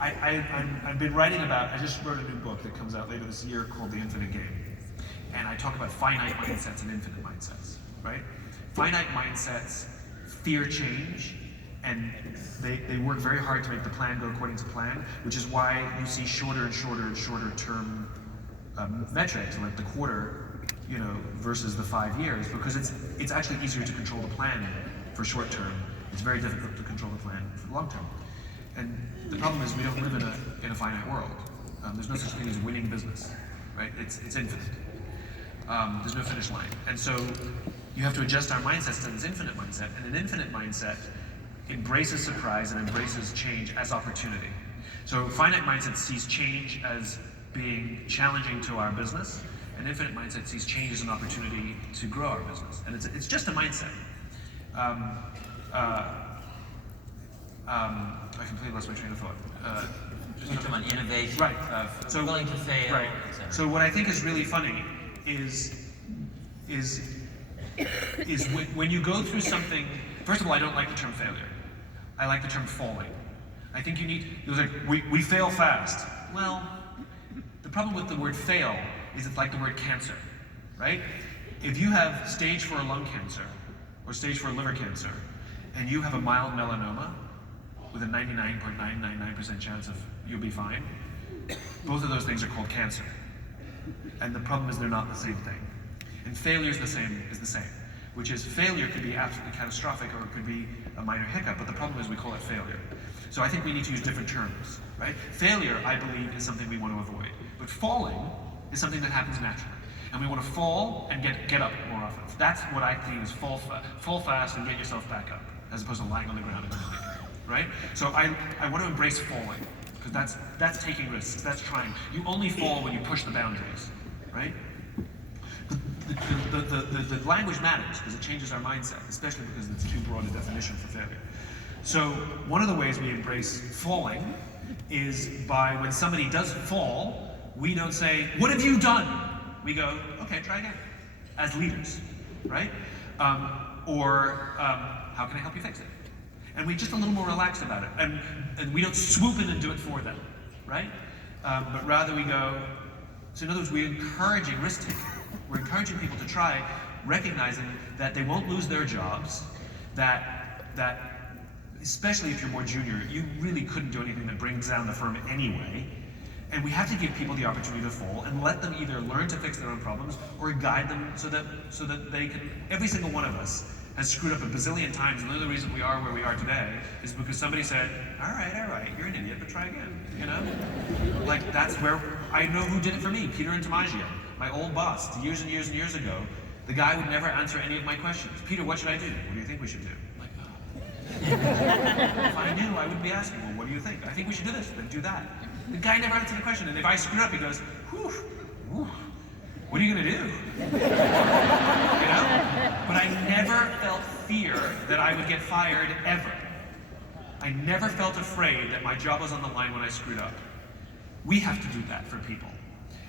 I've been writing about, I just wrote a new book that comes out later this year called The Infinite Game. And I talk about finite mindsets and infinite mindsets, right? Finite mindsets fear change, and they work very hard to make the plan go according to plan, which is why you see shorter and shorter and shorter term metrics, like the quarter, versus the 5 years, because it's actually easier to control the plan for short term. It's very difficult to control the plan for long term. And the problem is we don't live in a finite world. There's no such thing as winning business, right? It's infinite. There's no finish line. And so you have to adjust our mindsets to this infinite mindset. And an infinite mindset embraces surprise and embraces change as opportunity. So finite mindset sees change as being challenging to our business. An infinite mindset sees change as an opportunity to grow our business. And it's just a mindset. I completely lost my train of thought. You're talking about innovation, right? So willing to fail, right. etc. So what I think is really funny is when you go through something. First of all, I don't like the term failure. I like the term falling. I think it was like we fail fast. Well, the problem with the word fail is it's like the word cancer, right? If you have stage 4 lung cancer or stage 4 liver cancer, and you have a mild melanoma with a 99.999% chance of you'll be fine, both of those things are called cancer. And the problem is they're not the same thing. And failure is the same, which is failure could be absolutely catastrophic or it could be a minor hiccup, but the problem is we call it failure. So I think we need to use different terms, right? Failure, I believe, is something we want to avoid. But falling is something that happens naturally. And we want to fall and get up more often. That's what I think is fall fast and get yourself back up, as opposed to lying on the ground and dying, right? So I want to embrace falling, because that's taking risks, that's trying. You only fall when you push the boundaries, right? The language matters because it changes our mindset, especially because it's too broad a definition for failure. So one of the ways we embrace falling is by when somebody does fall, we don't say, "What have you done?" We go, "Okay, try again," as leaders, right? How can I help you fix it? And we're just a little more relaxed about it. And we don't swoop in and do it for them, right? But rather we go, so in other words, we're encouraging risk-taking. We're encouraging people to try, recognizing that they won't lose their jobs, that especially if you're more junior, you really couldn't do anything that brings down the firm anyway. And we have to give people the opportunity to fall and let them either learn to fix their own problems or guide them so that they can. Every single one of us has screwed up a bazillion times, and the only reason we are where we are today is because somebody said, all right, you're an idiot, but try again, Like, that's where, I know who did it for me, Peter Intimaggio, my old boss, years and years and years ago. The guy would never answer any of my questions. Peter, what should I do? What do you think we should do? I'm like, oh. If I knew, I wouldn't be asking, well, what do you think? I think we should do this, then do that. The guy never answered the question, and if I screwed up, he goes, whew, what are you gonna do? But I never felt fear that I would get fired, ever. I never felt afraid that my job was on the line when I screwed up. We have to do that for people.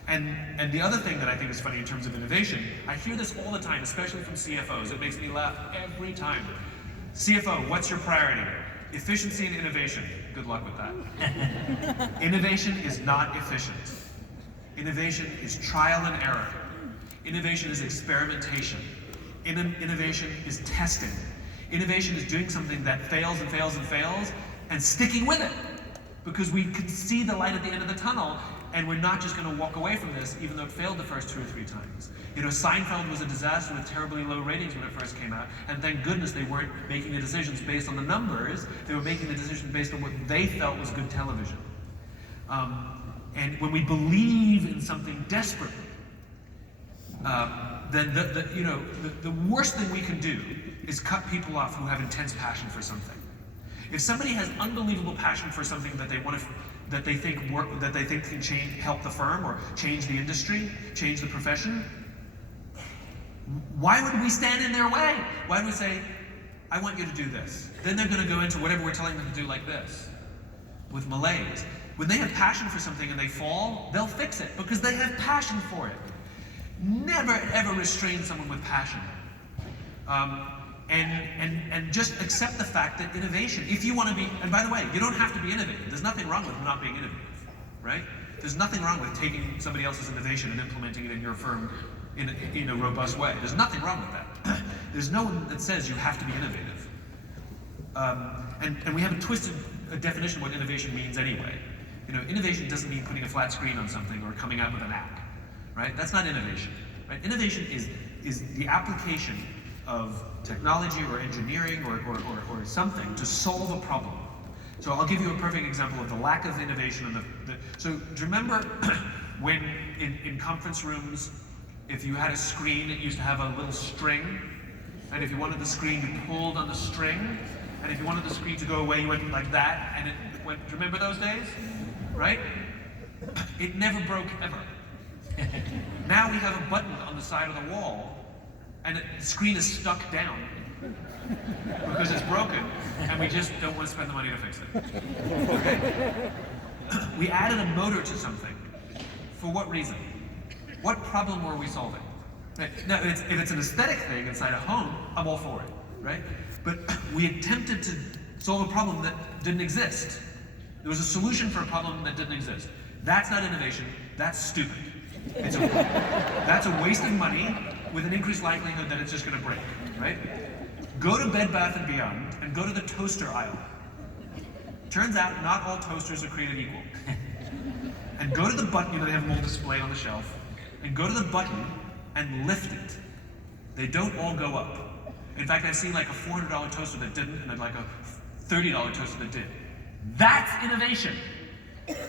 And the other thing that I think is funny in terms of innovation, I hear this all the time, especially from CFOs. It makes me laugh every time. CFO, what's your priority? Efficiency and innovation. Good luck with that. Innovation is not efficient. Innovation is trial and error. Innovation is experimentation. Innovation is testing. Innovation is doing something that fails and fails and fails and sticking with it, because we can see the light at the end of the tunnel, and we're not just going to walk away from this even though it failed the first 2 or 3 times. Seinfeld was a disaster with terribly low ratings when it first came out, and thank goodness they weren't making the decisions based on the numbers. They were making the decisions based on what they felt was good television. And when we believe in something desperately, then the worst thing we can do is cut people off who have intense passion for something. If somebody has unbelievable passion for something that they think can help the firm or change the industry, change the profession, why would we stand in their way? Why would we say, I want you to do this? Then they're going to go into whatever we're telling them to do, like this, with malaise. When they have passion for something and they fall, they'll fix it because they have passion for it. Never ever restrain someone with passion. and just accept the fact that innovation, if you want to be, and by the way, you don't have to be innovative. There's nothing wrong with not being innovative, right? There's nothing wrong with taking somebody else's innovation and implementing it in your firm in a robust way. There's nothing wrong with that. There's no one that says you have to be innovative. And we have a twisted definition of what innovation means anyway. You know, innovation doesn't mean putting a flat screen on something or coming out with an app, right? That's not innovation, right? Innovation is the application of technology or engineering or something to solve a problem. So I'll give you a perfect example of the lack of innovation. So do you remember when in conference rooms, if you had a screen, it used to have a little string, and if you wanted the screen, you pulled on the string, and if you wanted the screen to go away, you went like that, and it went, do you remember those days? Right? It never broke ever. Now we have a button on the side of the wall, and the screen is stuck down because it's broken, and we just don't want to spend the money to fix it. Okay? We added a motor to something. For what reason? What problem were we solving? Now, if it's an aesthetic thing inside a home, I'm all for it, right? But we attempted to solve a problem that didn't exist. There was a solution for a problem that didn't exist. That's not innovation, that's stupid. That's a waste of money with an increased likelihood that it's just gonna break, right? Go to Bed Bath & Beyond and go to the toaster aisle. Turns out not all toasters are created equal. And go to the button, you know, they have them all displayed on the shelf, and go to the button and lift it. They don't all go up. In fact, I've seen like a $400 toaster that didn't, and then like a $30 toaster that did. That's innovation.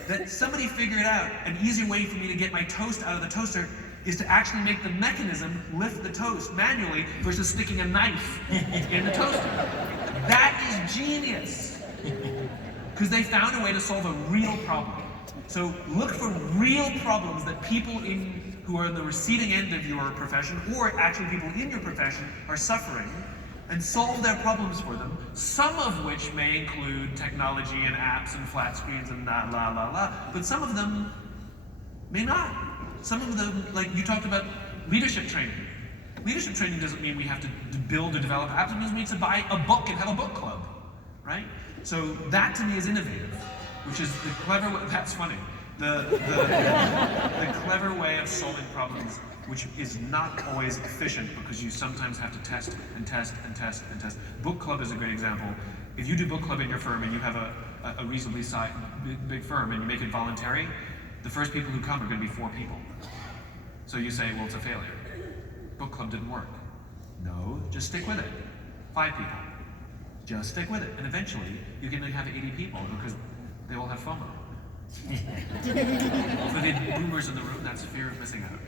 That somebody figured out an easier way for me to get my toast out of the toaster is to actually make the mechanism lift the toast manually versus sticking a knife in the toaster. That is genius. Because they found a way to solve a real problem. So look for real problems that people who are in the receiving end of your profession, or actually people in your profession, are suffering, and solve their problems for them, some of which may include technology and apps and flat screens and but some of them may not. Some of them, like you talked about leadership training. Leadership training doesn't mean we have to build or develop apps, it means to buy a book and have a book club, right? So that to me is innovative, which is the clever way, that's funny, the clever way of solving problems, which is not always efficient because you sometimes have to test and test and test and test. Book club is a great example. If you do book club in your firm and you have a reasonably sized big firm and you make it voluntary, the first people who come are going to be 4 people. So you say, well, it's a failure. Book club didn't work. No, just stick with it. 5 people. Just stick with it. And eventually, you're going to have 80 people because they all have FOMO. For the boomers in the room, that's fear of missing out.